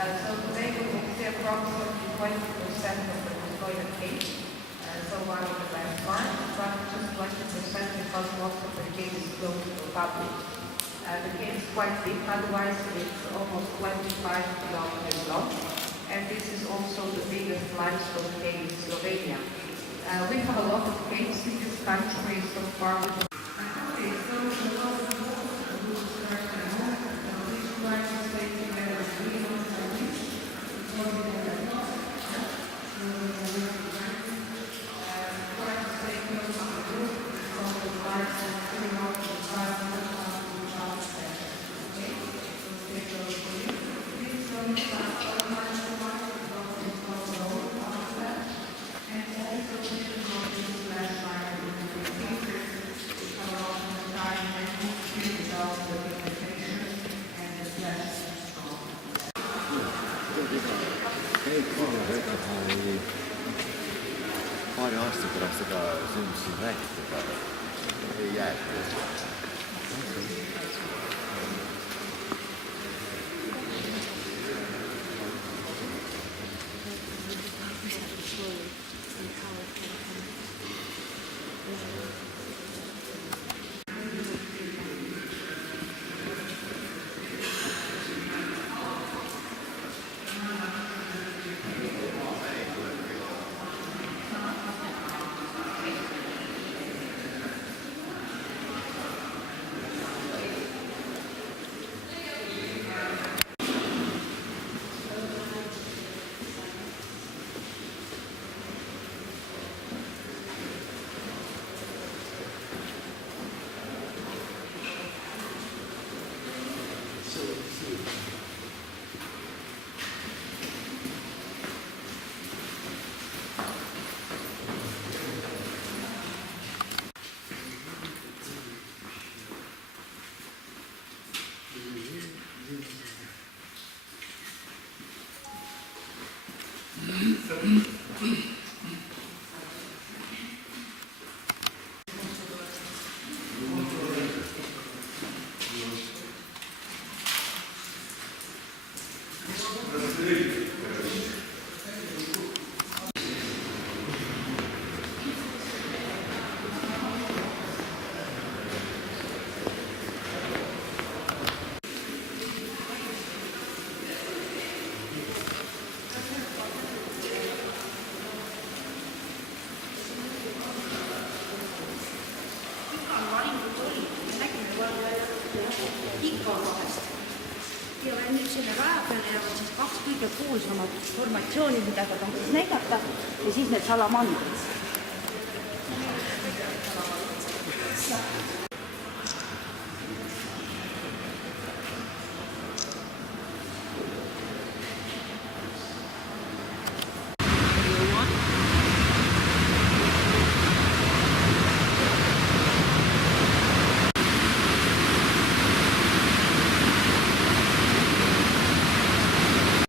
So today we will see approximately 20% of the Mongolian case. So one of the best parts, but just 20% because most of the case is closed to the public. The case is quite big, otherwise it's almost 25 kilometers long. And this is also the biggest limestone cave in Slovenia. We have a lot of caves in this country so far. Okay, so paari aasta pärast seda sündmusi räägiti, aga ei jää. ikka on vahest. Ja nüüd selle raja peale jäävad siis kaks kõige kuulsamat formatsiooni, mida ta tahtis näidata, ja siis need salamandrid.